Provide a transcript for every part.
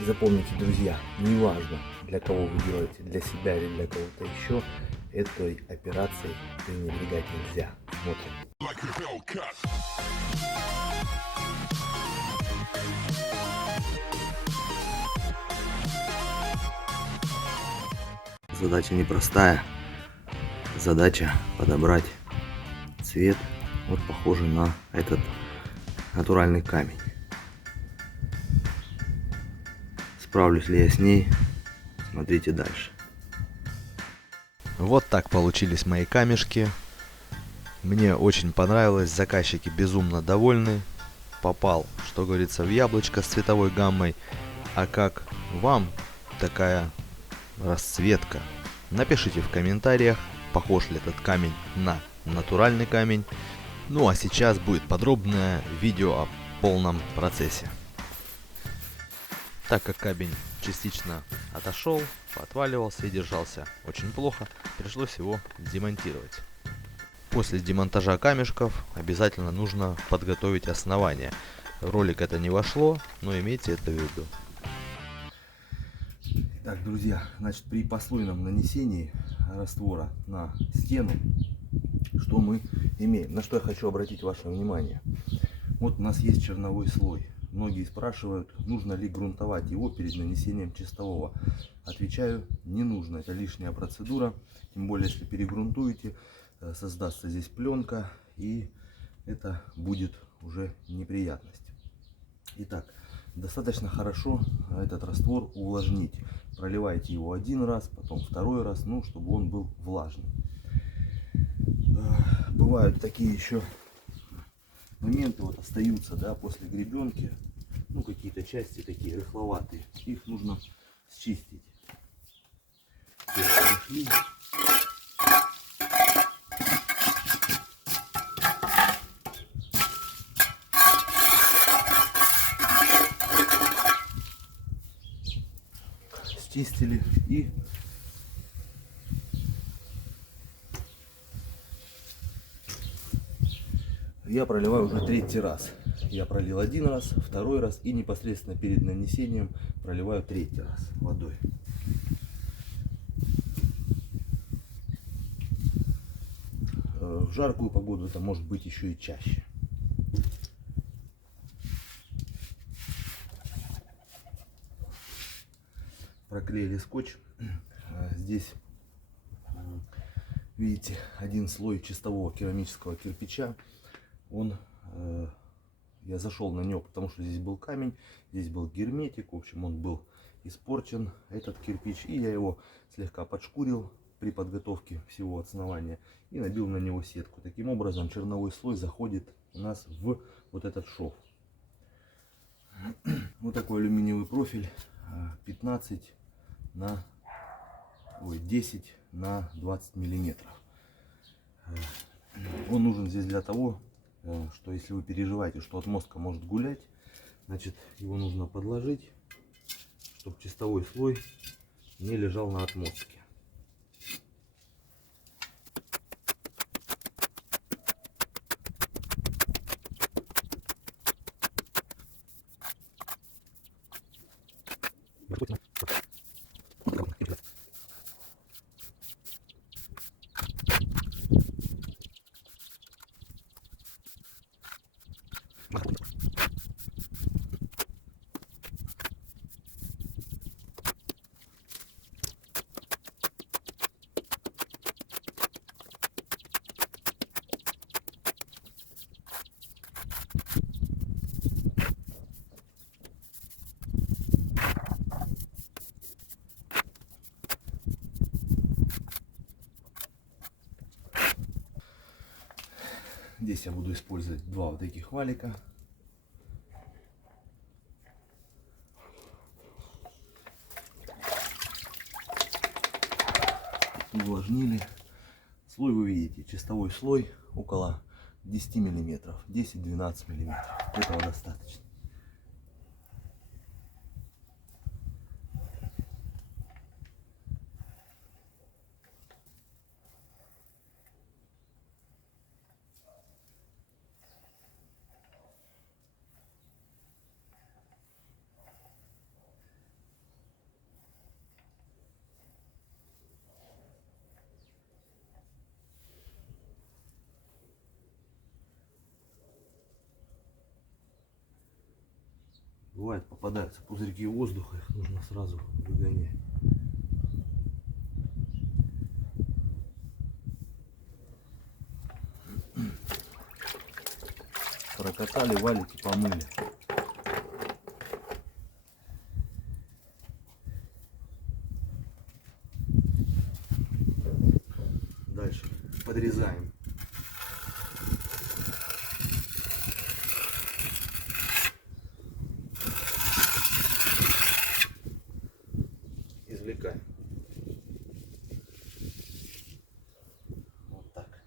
И запомните, друзья, неважно, для кого вы делаете, для себя или для кого-то еще, этой операцией пренебрегать нельзя. Смотрим. Задача непростая. Задача подобрать цвет, вот похожий на этот натуральный камень. Справлюсь ли я с ней? Смотрите дальше. Вот так получились мои камешки. Мне очень понравилось, заказчики безумно довольны. Попал, что говорится, в яблочко с цветовой гаммой. А как вам такая расцветка? Напишите в комментариях, похож ли этот камень на натуральный камень. Ну а сейчас будет подробное видео о полном процессе. Так как камень частично отошел, отваливался и держался очень плохо, пришлось его демонтировать. После демонтажа камешков обязательно нужно подготовить основание. В ролик это не вошло, но имейте это в виду. Так, друзья, значит, при послойном нанесении раствора на стену, что мы имеем? На что я хочу обратить ваше внимание. Вот у нас есть черновой слой. Многие спрашивают, нужно ли грунтовать его перед нанесением чистового. Отвечаю, не нужно. Это лишняя процедура. Тем более, если перегрунтуете, создастся здесь пленка, и это будет уже неприятность. Итак, достаточно хорошо этот раствор увлажнить. Проливайте его один раз, потом второй раз, ну, чтобы он был влажным. Бывают такие еще моменты, вот остаются, да, после гребенки, ну, какие-то части такие рыхловатые, их нужно счистить. Счистили и я проливаю уже третий раз. Я пролил один раз, второй раз и непосредственно перед нанесением проливаю третий раз водой. В жаркую погоду это может быть еще и чаще. Проклеили скотч. Здесь видите один слой чистового керамического кирпича. Я зашел на него, потому что здесь был камень, здесь был герметик, в общем, он был испорчен, этот кирпич, и я его слегка подшкурил при подготовке всего основания и набил на него сетку. Таким образом черновой слой заходит у нас в вот этот шов. Вот такой алюминиевый профиль 10 на 20 миллиметров. Он нужен здесь для того, что если вы переживаете, что отмостка может гулять, значит, его нужно подложить, чтобы чистовой слой не лежал на отмостке. Здесь я буду использовать два вот таких валика. Увлажнили. Слой вы видите, чистовой слой около 10 миллиметров, 10-12 миллиметров. Этого достаточно. Бывает, попадаются пузырьки воздуха, их нужно сразу выгонять. Прокатали, валики, помыли. Дальше подрезаем. Извлекаем. Вот так.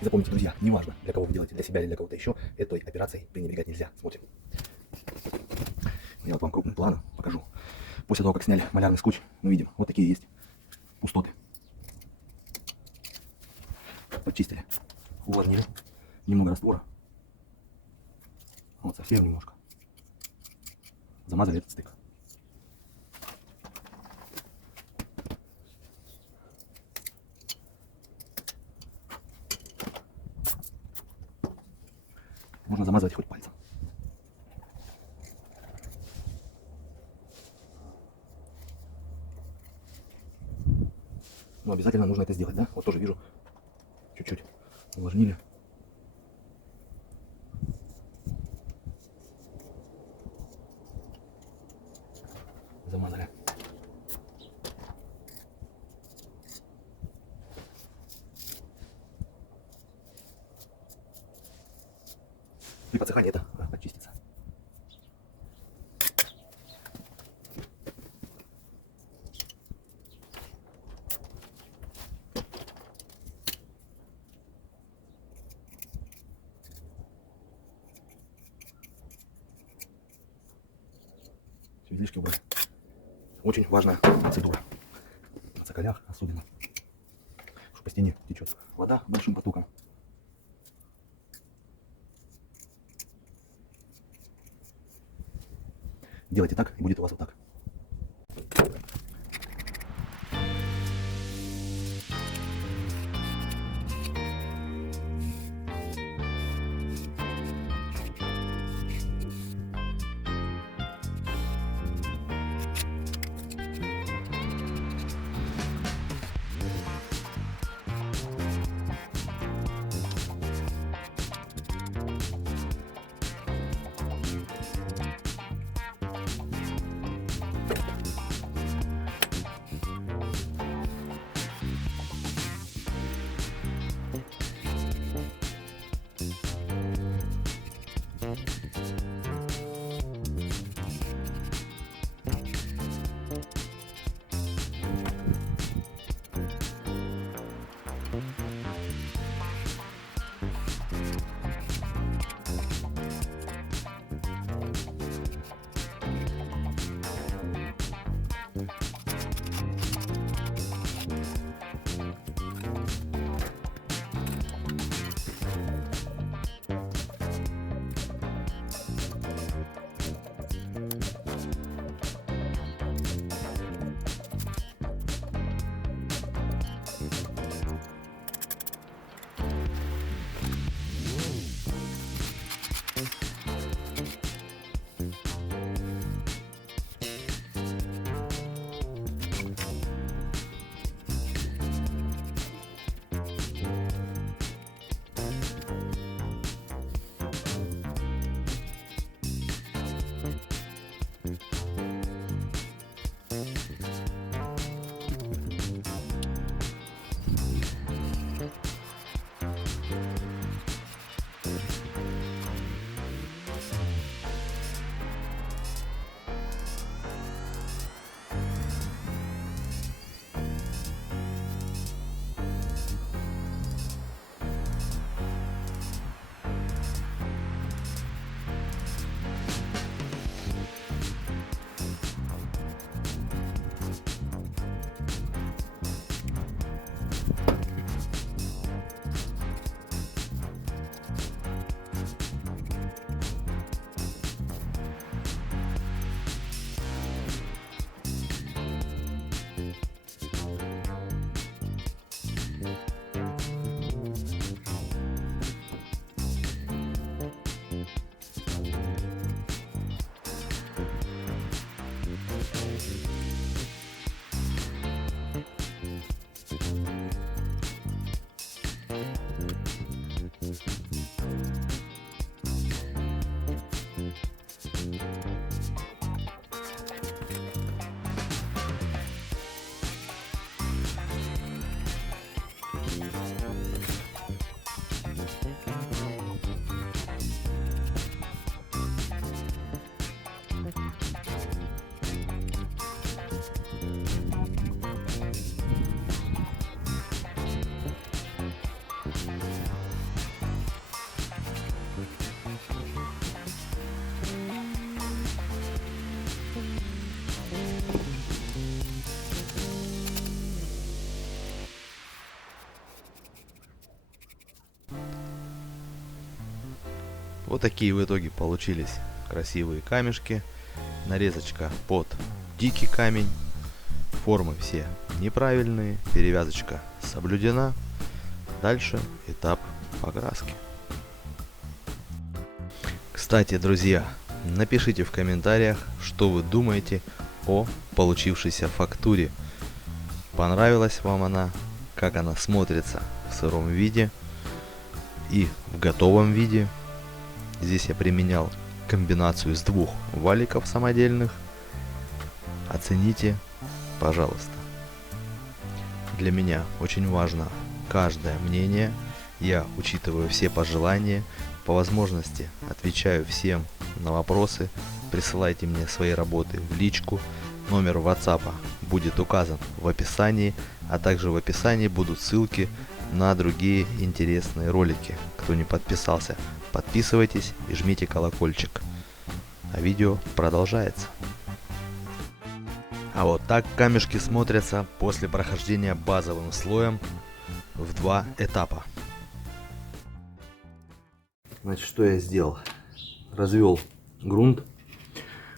Запомните, друзья, неважно, для кого вы делаете, для себя или для кого-то еще, этой операцией пренебрегать нельзя. Смотрим. Я вот вам крупным планом покажу. После того, как сняли малярный скотч, мы видим, вот такие есть пустоты. Почистили, увлажнили, немного раствора. Вот совсем немножко. Замазали этот стык. Можно замазывать хоть пальцем. Но обязательно нужно это сделать, да? Вот тоже вижу, чуть-чуть увлажнили. Замазали. При подсыхании это очистится. Все излишки убрать. Очень важная процедура. На цоколях особенно. Что по стене течет вода большим потоком. Делайте так, и будет у вас вот так. Вот такие в итоге получились красивые камешки. Нарезочка под дикий камень. Формы все неправильные. Перевязочка соблюдена. Дальше этап покраски. Кстати, друзья, напишите в комментариях, что вы думаете о получившейся фактуре. Понравилась вам она, как она смотрится в сыром виде и в готовом виде. Здесь я применял комбинацию из двух валиков самодельных. Оцените, пожалуйста. Для меня очень важно каждое мнение. Я учитываю все пожелания. По возможности отвечаю всем на вопросы. Присылайте мне свои работы в личку. Номер WhatsApp будет указан в описании, а также в описании будут ссылки на другие интересные ролики. Кто не подписался, подписывайтесь и жмите колокольчик. А видео продолжается. А вот так камешки смотрятся после прохождения базовым слоем в 2 этапа. Значит, что я сделал? Развел грунт.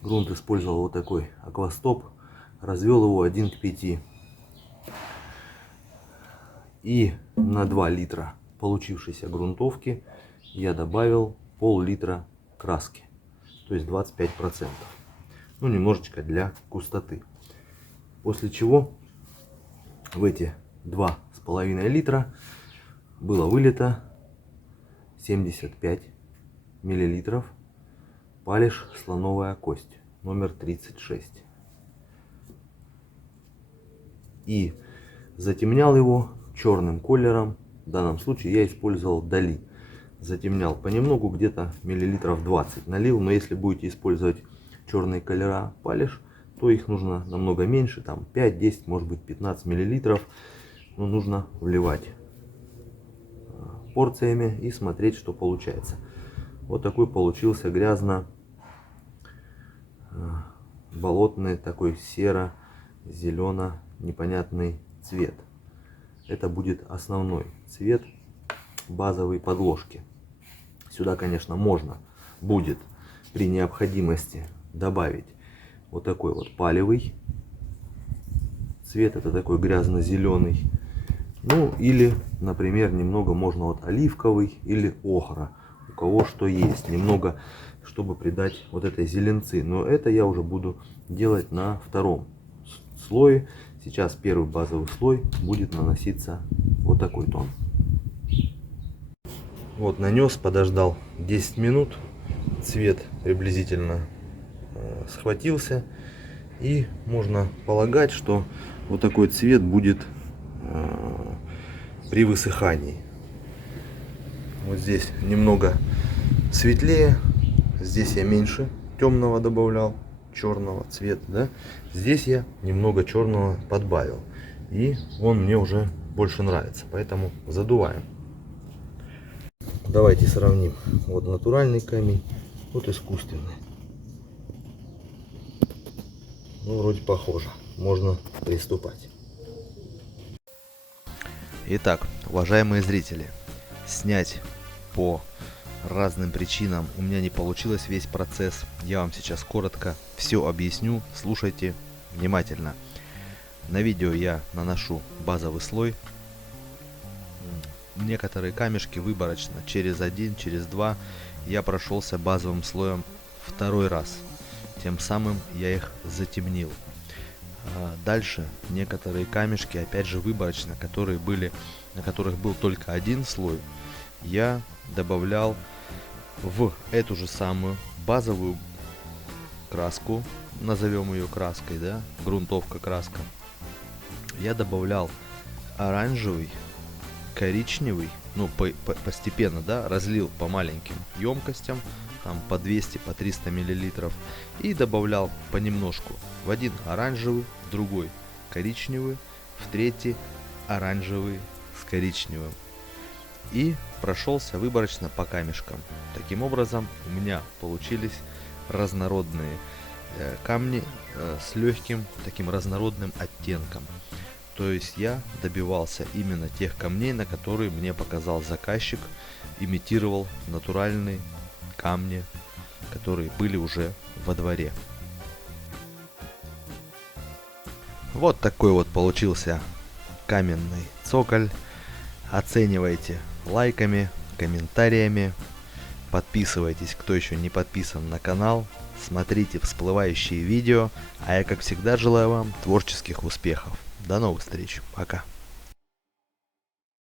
Грунт использовал вот такой аквастоп. Развел его 1 к 5. И на 2 литра получившейся грунтовки я добавил пол-литра краски. То есть 25%. Ну, немножечко для густоты. После чего в эти 2,5 литра было вылито 75 миллилитров палиш слоновая кость номер 36. И затемнял его черным колером. В данном случае я использовал Дали. Затемнял понемногу, где-то миллилитров 20 налил. Но если будете использовать черные колера палиш, то их нужно намного меньше, там 5, 10, может быть 15 миллилитров. Но нужно вливать порциями и смотреть, что получается. Вот такой получился грязно-болотный, такой серо-зелено непонятный цвет. Это будет основной цвет базовой подложки. Сюда, конечно, можно будет при необходимости добавить вот такой вот палевый цвет. Это такой грязно-зеленый. Ну или, например, немного можно вот оливковый или охра. У кого что есть. Немного, чтобы придать вот этой зеленцы. Но это я уже буду делать на втором слое. Сейчас первый базовый слой будет наноситься вот такой тон. Вот нанес, подождал 10 минут. Цвет приблизительно схватился. И можно полагать, что вот такой цвет будет при высыхании. Вот здесь немного светлее. Здесь я меньше темного добавлял, черного цвета, да? Здесь я немного черного подбавил. И он мне уже больше нравится. Поэтому задуваем. Давайте сравним. Вот натуральный камень, вот искусственный. Ну, вроде похоже. Можно приступать. Итак, уважаемые зрители, снять по разным причинам у меня не получилось весь процесс. Я вам сейчас коротко все объясню. Слушайте внимательно. На видео я наношу базовый слой. Некоторые камешки выборочно через 1, через 2 я прошелся базовым слоем второй раз. Тем самым я их затемнил. Дальше некоторые камешки, опять же выборочно, на которых был только один слой, я добавлял в эту же самую базовую краску, назовем ее краской, да, грунтовка краска. Я добавлял оранжевый, коричневый, ну постепенно, да, разлил по маленьким емкостям, там по 200, по 300 миллилитров, и добавлял понемножку. В один оранжевый, в другой коричневый, в третий оранжевый с коричневым. И прошелся выборочно по камешкам. Таким образом у меня получились разнородные камни с легким таким разнородным оттенком. То есть я добивался именно тех камней, на которые мне показал заказчик, имитировал натуральный камни, которые были уже во дворе. Вот такой вот получился каменный цоколь. Оценивайте лайками, комментариями. Подписывайтесь, кто еще не подписан на канал. Смотрите всплывающие видео. А я, как всегда, желаю вам творческих успехов. До новых встреч. Пока.